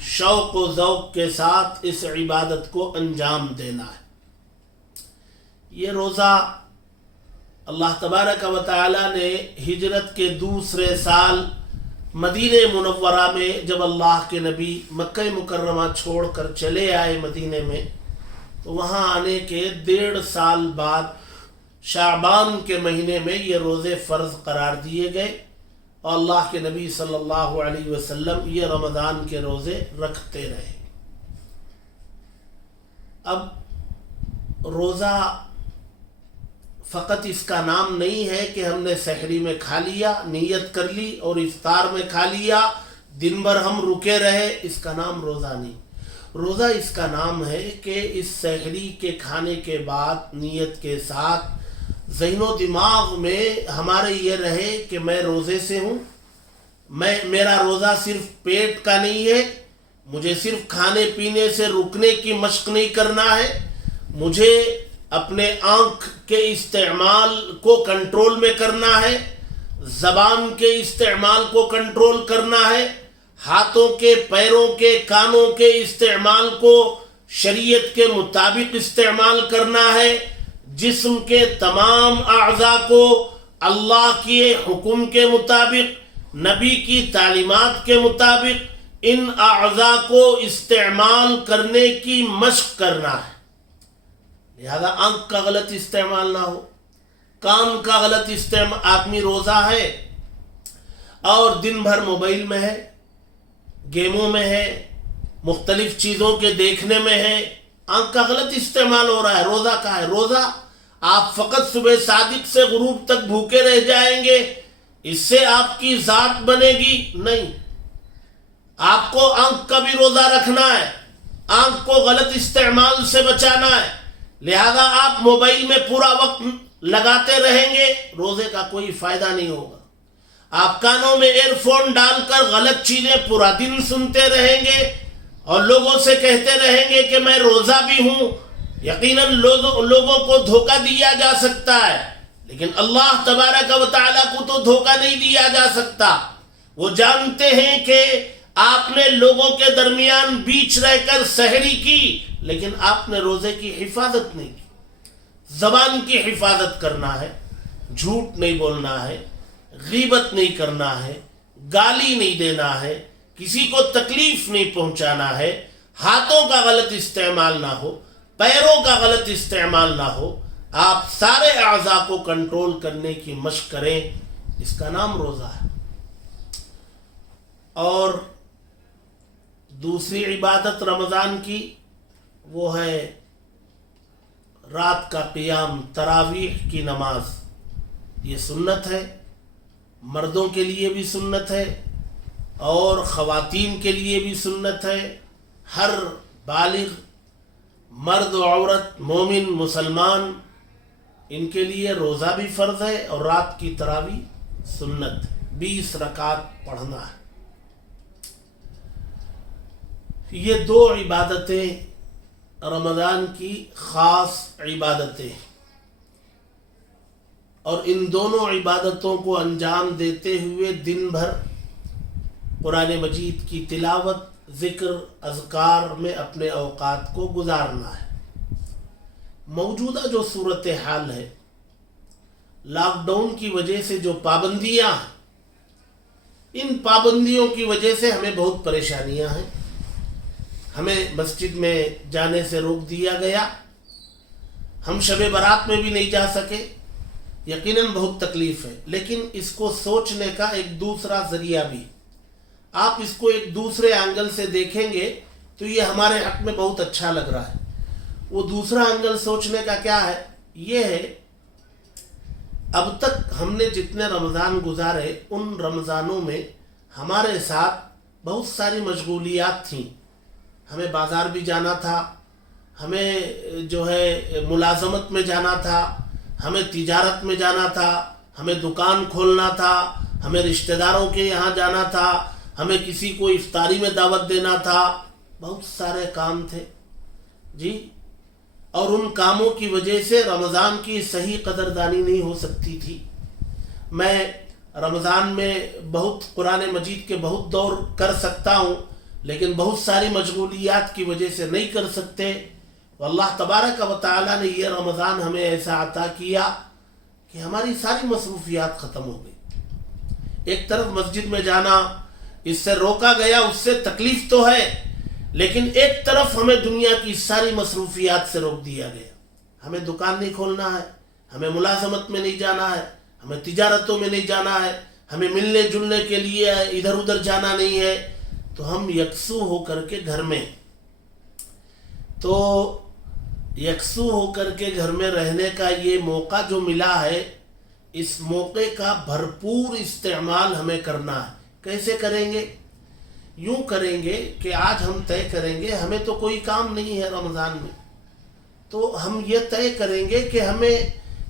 شوق و ذوق کے ساتھ اس عبادت کو انجام دینا ہے. یہ روزہ اللہ تبارک و تعالی نے ہجرت کے دوسرے سال مدینہ منورہ میں جب اللہ کے نبی مکہ مکرمہ چھوڑ کر چلے آئے مدینہ میں, تو وہاں آنے کے 1.5 سال بعد شعبان کے مہینے میں یہ روزے فرض قرار دیے گئے, اور اللہ کے نبی صلی اللہ علیہ وسلم یہ رمضان کے روزے رکھتے رہے. اب روزہ فقط اس کا نام نہیں ہے کہ ہم نے سحری میں کھا لیا, نیت کر لی اور افطار میں کھا لیا, دن بھر ہم رکے رہے, اس کا نام روزہ نہیں. روزہ اس کا نام ہے کہ اس سحری کے کھانے کے بعد نیت کے ساتھ ذہن و دماغ میں ہمارے یہ رہے کہ میں روزے سے ہوں, میرا روزہ صرف پیٹ کا نہیں ہے, مجھے صرف کھانے پینے سے رکنے کی مشق نہیں کرنا ہے, مجھے اپنے آنکھ کے استعمال کو کنٹرول میں کرنا ہے, زبان کے استعمال کو کنٹرول کرنا ہے, ہاتھوں کے پیروں کے کانوں کے استعمال کو شریعت کے مطابق استعمال کرنا ہے, جسم کے تمام اعضاء کو اللہ کے حکم کے مطابق، نبی کی تعلیمات کے مطابق ان اعضاء کو استعمال کرنے کی مشق کرنا ہے۔ لہذا آنکھ کا غلط استعمال نہ ہو، کان کا غلط استعمال۔ آدمی روزہ ہے اور دن بھر موبائل میں ہے، گیموں میں ہے، مختلف چیزوں کے دیکھنے میں ہے، آنکھ کا غلط استعمال ہو رہا ہے۔ روزہ کا ہے، روزہ آپ فقط صبح صادق سے غروب تک بھوکے رہ جائیں گے، اس سے آپ کی ذات بنے گی؟ نہیں، آپ کو آنکھ کا بھی روزہ رکھنا ہے، آنکھ کو غلط استعمال سے بچانا ہے۔ لہذا آپ موبائل میں پورا وقت لگاتے رہیں گے، روزے کا کوئی فائدہ نہیں ہوگا۔ آپ کانوں میں ایئر فون ڈال کر غلط چیزیں پورا دن سنتے رہیں گے اور لوگوں سے کہتے رہیں گے کہ میں روزہ بھی ہوں۔ یقیناً لوگوں کو دھوکہ دیا جا سکتا ہے، لیکن اللہ تبارک و تعالیٰ کو تو دھوکہ نہیں دیا جا سکتا۔ وہ جانتے ہیں کہ آپ نے لوگوں کے درمیان بیچ رہ کر سحری کی، لیکن آپ نے روزے کی حفاظت نہیں کی۔ زبان کی حفاظت کرنا ہے، جھوٹ نہیں بولنا ہے، غیبت نہیں کرنا ہے، گالی نہیں دینا ہے، کسی کو تکلیف نہیں پہنچانا ہے، ہاتھوں کا غلط استعمال نہ ہو، پیروں کا غلط استعمال نہ ہو۔ آپ سارے اعضاء کو کنٹرول کرنے کی مشق کریں، اس کا نام روزہ ہے۔ اور دوسری عبادت رمضان کی وہ ہے رات کا قیام، تراویح کی نماز۔ یہ سنت ہے، مردوں کے لیے بھی سنت ہے اور خواتین کے لیے بھی سنت ہے۔ ہر بالغ مرد و عورت، مومن مسلمان، ان کے لیے روزہ بھی فرض ہے اور رات کی تراویح سنت، 20 رکعت پڑھنا ہے۔ یہ دو عبادتیں رمضان کی خاص عبادتیں، اور ان دونوں عبادتوں کو انجام دیتے ہوئے دن بھر قرآن مجید کی تلاوت، ذکر، اذکار میں اپنے اوقات کو گزارنا ہے۔ موجودہ جو صورتحال ہے، لاک ڈاؤن کی وجہ سے جو پابندیاں ہیں، ان پابندیوں کی وجہ سے ہمیں بہت پریشانیاں ہیں۔ ہمیں مسجد میں جانے سے روک دیا گیا، ہم شب برات میں بھی نہیں جا سکے، یقیناً بہت تکلیف ہے۔ لیکن اس کو سوچنے کا ایک دوسرا ذریعہ بھی، آپ اس کو ایک دوسرے اینگل سے دیکھیں گے تو یہ ہمارے حق میں بہت اچھا لگ رہا ہے۔ وہ دوسرا اینگل سوچنے کا کیا ہے؟ یہ ہے، اب تک ہم نے جتنے رمضان گزارے، ان رمضانوں میں ہمارے ساتھ بہت ساری مشغولیات تھیں۔ ہمیں بازار بھی جانا تھا، ہمیں جو ہے ملازمت میں جانا تھا، ہمیں تجارت میں جانا تھا، ہمیں دکان کھولنا تھا، ہمیں رشتہ داروں کے یہاں جانا تھا، ہمیں کسی کو افطاری میں دعوت دینا تھا، بہت سارے کام تھے جی۔ اور ان کاموں کی وجہ سے رمضان کی صحیح قدردانی نہیں ہو سکتی تھی۔ میں رمضان میں بہت قرآن مجید کے بہت دور کر سکتا ہوں، لیکن بہت ساری مشغولیات کی وجہ سے نہیں کر سکتے۔ واللہ تبارک و تعالیٰ نے یہ رمضان ہمیں ایسا عطا کیا کہ ہماری ساری مصروفیات ختم ہو گئی۔ ایک طرف مسجد میں جانا اس سے روکا گیا، اس سے تکلیف تو ہے، لیکن ایک طرف ہمیں دنیا کی ساری مصروفیات سے روک دیا گیا۔ ہمیں دکان نہیں کھولنا ہے، ہمیں ملازمت میں نہیں جانا ہے، ہمیں تجارتوں میں نہیں جانا ہے، ہمیں ملنے جلنے کے لیے ادھر ادھر جانا نہیں ہے، تو ہم یکسو ہو کر کے گھر میں، تو یکسو ہو کر کے گھر میں رہنے کا یہ موقع جو ملا ہے، اس موقع کا بھرپور استعمال ہمیں کرنا ہے۔ کیسے کریں گے؟ یوں کریں گے کہ آج ہم طے کریں گے، ہمیں تو کوئی کام نہیں ہے رمضان میں، تو ہم یہ طے کریں گے کہ ہمیں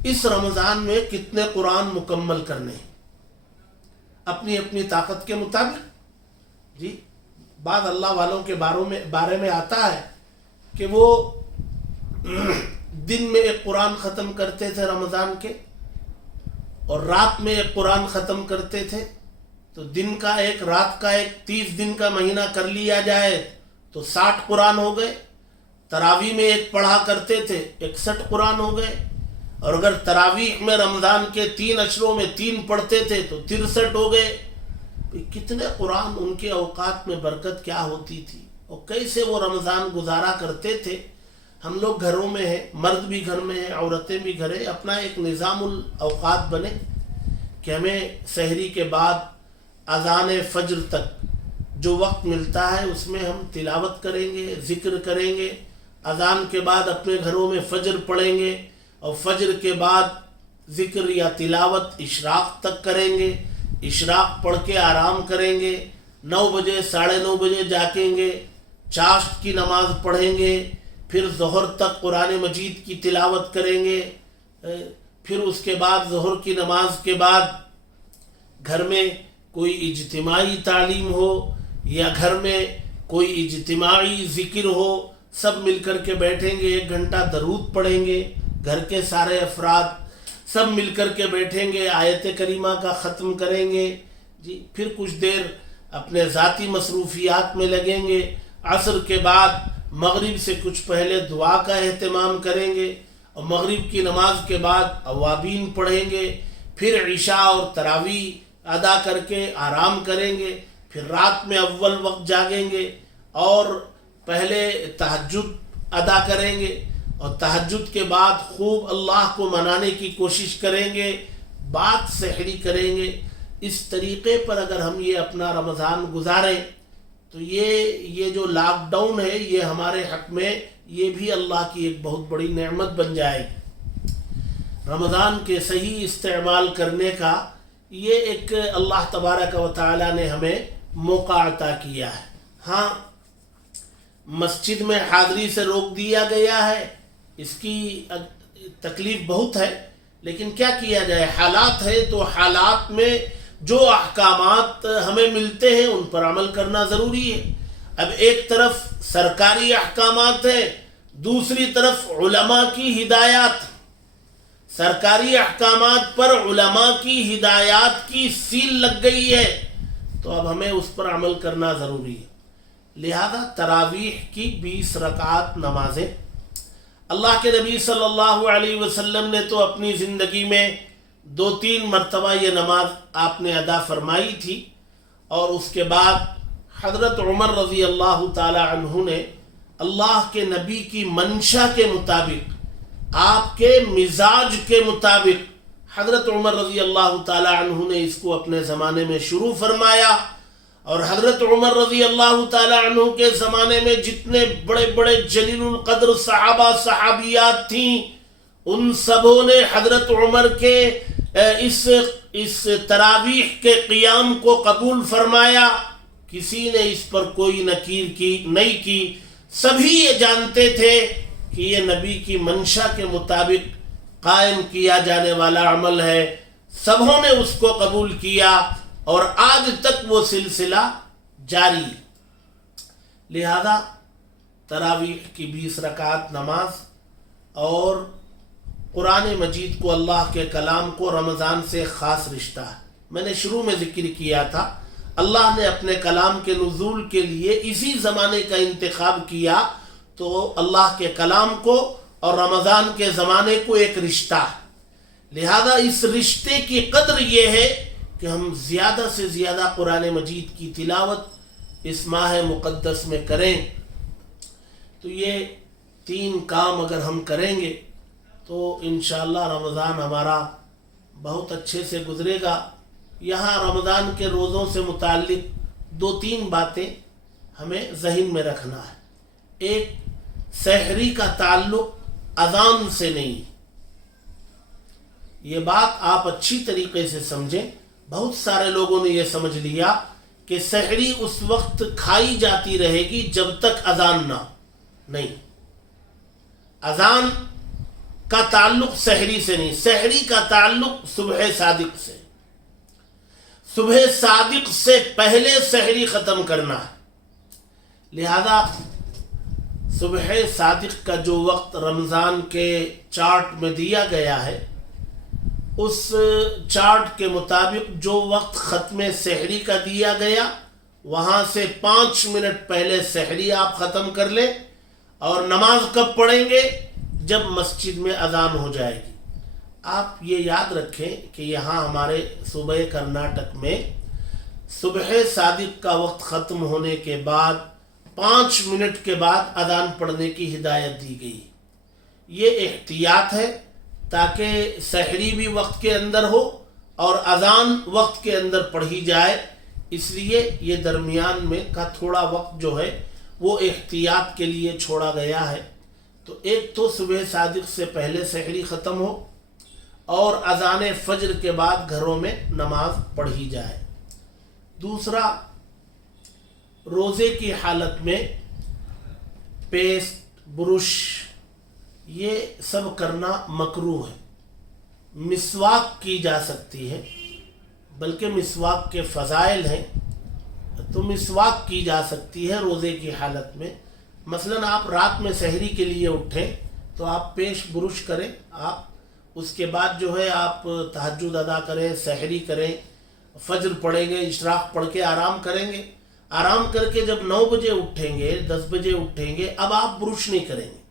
اس رمضان میں کتنے قرآن مکمل کرنے ہیں، اپنی اپنی طاقت کے مطابق جی۔ بعض اللہ والوں کے بارے میں آتا ہے کہ وہ دن میں ایک قرآن ختم کرتے تھے رمضان کے، اور رات میں ایک قرآن ختم کرتے تھے، تو دن کا ایک، رات کا ایک، 30 دن کا مہینہ کر لیا جائے تو 60 قرآن ہو گئے۔ تراویح میں ایک پڑھا کرتے تھے، 61 قرآن ہو گئے، اور اگر تراویح میں رمضان کے 3 اشروں میں 3 پڑھتے تھے تو 63 ہو گئے. کتنے قرآن، ان کے اوقات میں برکت کیا ہوتی تھی اور کیسے وہ رمضان گزارا کرتے تھے. ہم لوگ گھروں میں ہیں، مرد بھی گھر میں ہیں، عورتیں بھی گھر ہیں. اپنا ایک نظام الاوقات بنے کہ ہمیں سحری کے بعد اذان فجر تک جو وقت ملتا ہے اس میں ہم تلاوت کریں گے، ذکر کریں گے. اذان کے بعد اپنے گھروں میں فجر پڑھیں گے اور فجر کے بعد ذکر یا تلاوت اشراق تک کریں گے. اشراق پڑھ کے آرام کریں گے. 9 بجے 9:30 بجے جاگیں گے، چاشت کی نماز پڑھیں گے. پھر ظہر تک قرآن مجید کی تلاوت کریں گے. پھر اس کے بعد ظہر کی نماز کے بعد گھر میں کوئی اجتماعی تعلیم ہو یا گھر میں کوئی اجتماعی ذکر ہو، سب مل کر کے بیٹھیں گے. 1 گھنٹہ درود پڑھیں گے. گھر کے سارے افراد سب مل کر کے بیٹھیں گے، آیت کریمہ کا ختم کریں گے. جی پھر کچھ دیر اپنے ذاتی مصروفیات میں لگیں گے. عصر کے بعد مغرب سے کچھ پہلے دعا کا اہتمام کریں گے اور مغرب کی نماز کے بعد اوابین پڑھیں گے. پھر عشاء اور تراویح ادا کر کے آرام کریں گے. پھر رات میں اول وقت جاگیں گے اور پہلے تہجد ادا کریں گے اور تہجد کے بعد خوب اللہ کو منانے کی کوشش کریں گے. بعد سحری کریں گے. اس طریقے پر اگر ہم یہ اپنا رمضان گزاریں تو یہ جو لاک ڈاؤن ہے یہ ہمارے حق میں یہ بھی اللہ کی ایک بہت بڑی نعمت بن جائے گی. رمضان کے صحیح استعمال کرنے کا یہ ایک اللہ تبارک و تعالی نے ہمیں موقع عطا کیا ہے. ہاں مسجد میں حاضری سے روک دیا گیا ہے، اس کی تکلیف بہت ہے، لیکن کیا کیا جائے، حالات ہے تو حالات میں جو احکامات ہمیں ملتے ہیں ان پر عمل کرنا ضروری ہے. اب ایک طرف سرکاری احکامات ہیں، دوسری طرف علماء کی ہدایات. سرکاری احکامات پر علماء کی ہدایات کی سیل لگ گئی ہے تو اب ہمیں اس پر عمل کرنا ضروری ہے. لہذا تراویح کی 20 رکعات نمازیں اللہ کے نبی صلی اللہ علیہ وسلم نے تو اپنی زندگی میں 2-3 مرتبہ یہ نماز آپ نے ادا فرمائی تھی. اور اس کے بعد حضرت عمر رضی اللہ تعالی عنہ نے اللہ کے نبی کی منشا کے مطابق، آپ کے مزاج کے مطابق حضرت عمر رضی اللہ تعالی عنہ نے اس کو اپنے زمانے میں شروع فرمایا. اور حضرت عمر رضی اللہ تعالی عنہ کے زمانے میں جتنے بڑے بڑے جلیل القدر صحابہ صحابیات تھیں ان سبوں نے حضرت عمر کے اس تراویح کے قیام کو قبول فرمایا. کسی نے اس پر کوئی نکیر نہیں کی. سبھی یہ جانتے تھے کہ یہ نبی کی منشا کے مطابق قائم کیا جانے والا عمل ہے. سبوں نے اس کو قبول کیا اور آج تک وہ سلسلہ جاری. لہذا تراویح کی 20 رکعات نماز اور قرآن مجید کو، اللہ کے کلام کو رمضان سے خاص رشتہ ہے. میں نے شروع میں ذکر کیا تھا اللہ نے اپنے کلام کے نزول کے لیے اسی زمانے کا انتخاب کیا تو اللہ کے کلام کو اور رمضان کے زمانے کو ایک رشتہ ہے. لہذا اس رشتے کی قدر یہ ہے کہ ہم زیادہ سے زیادہ قرآن مجید کی تلاوت اس ماہ مقدس میں کریں. تو یہ 3 کام اگر ہم کریں گے تو انشاءاللہ رمضان ہمارا بہت اچھے سے گزرے گا. یہاں رمضان کے روزوں سے متعلق 2-3 باتیں ہمیں ذہن میں رکھنا ہے. ایک، سحری کا تعلق اذان سے نہیں. یہ بات آپ اچھی طریقے سے سمجھیں. بہت سارے لوگوں نے یہ سمجھ لیا کہ سحری اس وقت کھائی جاتی رہے گی جب تک اذان نہ. نہیں، اذان کا تعلق سحری سے نہیں. سحری کا تعلق صبح صادق سے. صبح صادق سے پہلے سحری ختم کرنا ہے. لہذا صبح صادق کا جو وقت رمضان کے چارٹ میں دیا گیا ہے اس چارٹ کے مطابق جو وقت ختم سحری کا دیا گیا وہاں سے 5 منٹ پہلے سحری آپ ختم کر لیں. اور نماز کب پڑھیں گے؟ جب مسجد میں اذان ہو جائے گی. آپ یہ یاد رکھیں کہ یہاں ہمارے صوبہ کرناٹک میں صبح صادق کا وقت ختم ہونے کے بعد 5 منٹ کے بعد اذان پڑھنے کی ہدایت دی گئی. یہ احتیاط ہے تاکہ سحری بھی وقت کے اندر ہو اور اذان وقت کے اندر پڑھی جائے. اس لیے یہ درمیان میں کا تھوڑا وقت جو ہے وہ احتیاط کے لیے چھوڑا گیا ہے. تو ایک تو صبح صادق سے پہلے سحری ختم ہو اور اذان فجر کے بعد گھروں میں نماز پڑھی جائے. دوسرا، روزے کی حالت میں پیسٹ، برش یہ سب کرنا مکروہ ہے. مسواک کی جا سکتی ہے، بلکہ مسواک کے فضائل ہیں تو مسواک کی جا سکتی ہے روزے کی حالت میں. مثلا آپ رات میں سحری کے لیے اٹھیں تو آپ پیش برش کریں، آپ اس کے بعد جو ہے آپ تہجد ادا کریں، سحری کریں، فجر پڑھیں گے، اشراق پڑھ کے آرام کریں گے. آرام کر کے جب 9 بجے اٹھیں گے، 10 بجے اٹھیں گے، اب آپ برش نہیں کریں گے،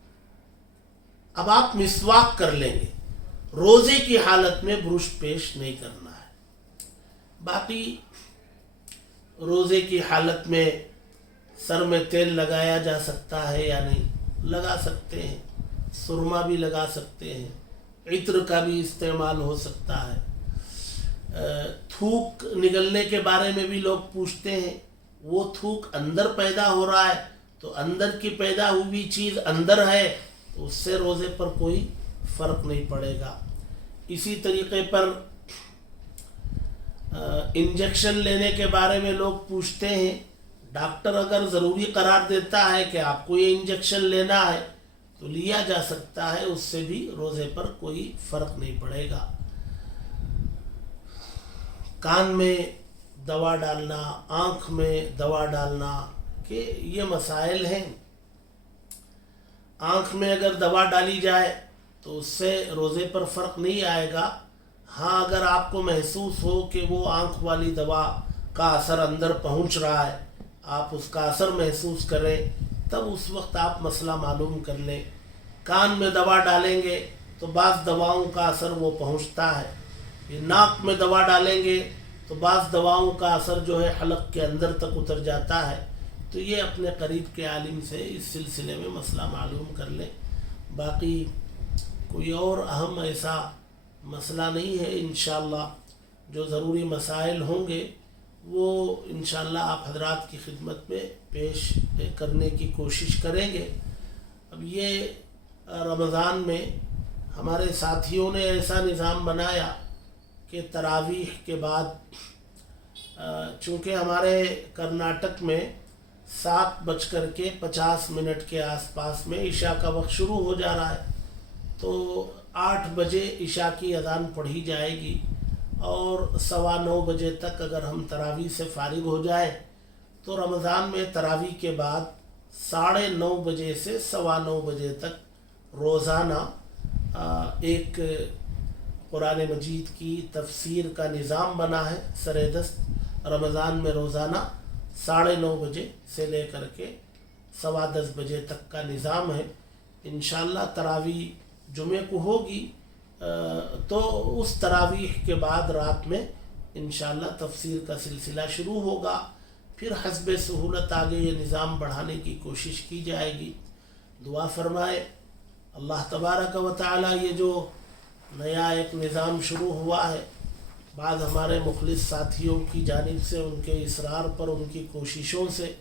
اب آپ مسواک کر لیں گے. روزے کی حالت میں برش پیش نہیں کرنا ہے. باقی روزے کی حالت میں سر میں تیل لگایا جا سکتا ہے یا نہیں، لگا سکتے ہیں. سرما بھی لگا سکتے ہیں، عطر کا بھی استعمال ہو سکتا ہے. تھوک نگلنے کے بارے میں بھی لوگ پوچھتے ہیں. وہ تھوک اندر پیدا ہو رہا ہے تو اندر کی پیدا ہوئی چیز اندر ہے تو اس سے روزے پر کوئی فرق نہیں پڑے گا. اسی طریقے پر انجیکشن لینے کے بارے میں لوگ پوچھتے ہیں. ڈاکٹر اگر ضروری قرار دیتا ہے کہ آپ کو یہ انجیکشن لینا ہے تو لیا جا سکتا ہے، اس سے بھی روزے پر کوئی فرق نہیں پڑے گا. کان میں دوا ڈالنا، آنکھ میں دوا ڈالنا کہ یہ مسائل ہیں. آنکھ میں اگر دوا ڈالی جائے تو اس سے روزے پر فرق نہیں آئے گا. ہاں، اگر آپ کو محسوس ہو کہ وہ آنکھ والی دوا کا اثر اندر پہنچ رہا ہے، آپ اس کا اثر محسوس کریں، تب اس وقت آپ مسئلہ معلوم کر لیں. کان میں دوا ڈالیں گے تو بعض دواؤں کا اثر وہ پہنچتا ہے. یہ ناک میں دوا ڈالیں گے تو بعض دواؤں کا اثر جو ہے حلق کے اندر تک اتر جاتا ہے. تو یہ اپنے قریب کے عالم سے اس سلسلے میں مسئلہ معلوم کر لیں. باقی کوئی اور اہم ایسا مسئلہ نہیں ہے. انشاءاللہ جو ضروری مسائل ہوں گے وہ انشاءاللہ آپ حضرات کی خدمت میں پیش کرنے کی کوشش کریں گے. اب یہ رمضان میں ہمارے ساتھیوں نے ایسا نظام بنایا کہ تراویح کے بعد، چونکہ ہمارے کرناٹک میں 7:50 کے آس پاس میں عشاء کا وقت شروع ہو جا رہا ہے، تو 8 بجے عشاء کی اذان پڑھی جائے گی اور 9:15 بجے تک اگر ہم تراویح سے فارغ ہو جائیں تو رمضان میں تراویح کے بعد 9:30 بجے سے 9:15 بجے تک روزانہ ایک قرآن مجید کی تفسیر کا نظام بنا ہے. سر دست رمضان میں روزانہ 9:30 بجے سے لے کر کے 10:15 بجے تک کا نظام ہے. انشاءاللہ تراویح جمعے کو ہوگی تو اس تراویح کے بعد رات میں انشاءاللہ تفسیر کا سلسلہ شروع ہوگا. پھر حسب سہولت آگے یہ نظام بڑھانے کی کوشش کی جائے گی. دعا فرمائے اللہ تبارک و تعالی یہ جو نیا ایک نظام شروع ہوا ہے، بعض ہمارے مخلص ساتھیوں کی جانب سے ان کے اصرار پر، ان کی کوششوں سے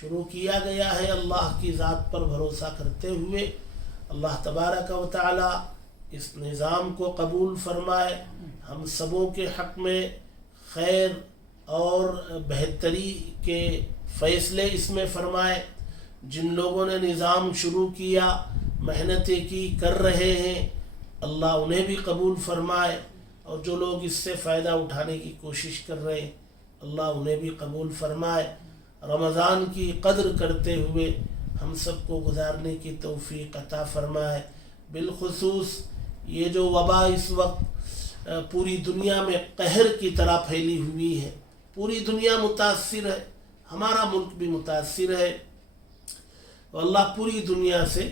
شروع کیا گیا ہے. اللہ کی ذات پر بھروسہ کرتے ہوئے اللہ تبارک و تعالی اس نظام کو قبول فرمائے. ہم سبوں کے حق میں خیر اور بہتری کے فیصلے اس میں فرمائے. جن لوگوں نے نظام شروع کیا، محنتیں کی، کر رہے ہیں، اللہ انہیں بھی قبول فرمائے. اور جو لوگ اس سے فائدہ اٹھانے کی کوشش کر رہے ہیں، اللہ انہیں بھی قبول فرمائے. رمضان کی قدر کرتے ہوئے ہم سب کو گزارنے کی توفیق عطا فرمائے. بالخصوص یہ جو وبا اس وقت پوری دنیا میں قہر کی طرح پھیلی ہوئی ہے، پوری دنیا متاثر ہے، ہمارا ملک بھی متاثر ہے. اللہ پوری دنیا سے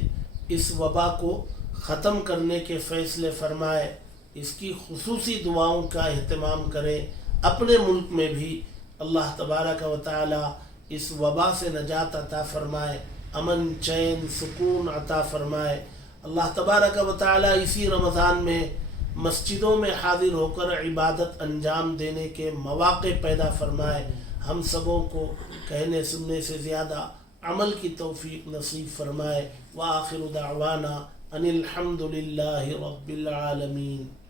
اس وبا کو ختم کرنے کے فیصلے فرمائے. اس کی خصوصی دعاؤں کا اہتمام کریں. اپنے ملک میں بھی اللہ تبارک و تعالی اس وبا سے نجات عطا فرمائے، امن، چین، سکون عطا فرمائے. اللہ تبارک و تعالی اسی رمضان میں مسجدوں میں حاضر ہو کر عبادت انجام دینے کے مواقع پیدا فرمائے. ہم سبوں کو کہنے سننے سے زیادہ عمل کی توفیق نصیب فرمائے. وآخر دعوانا ان الحمد للہ رب العالمین.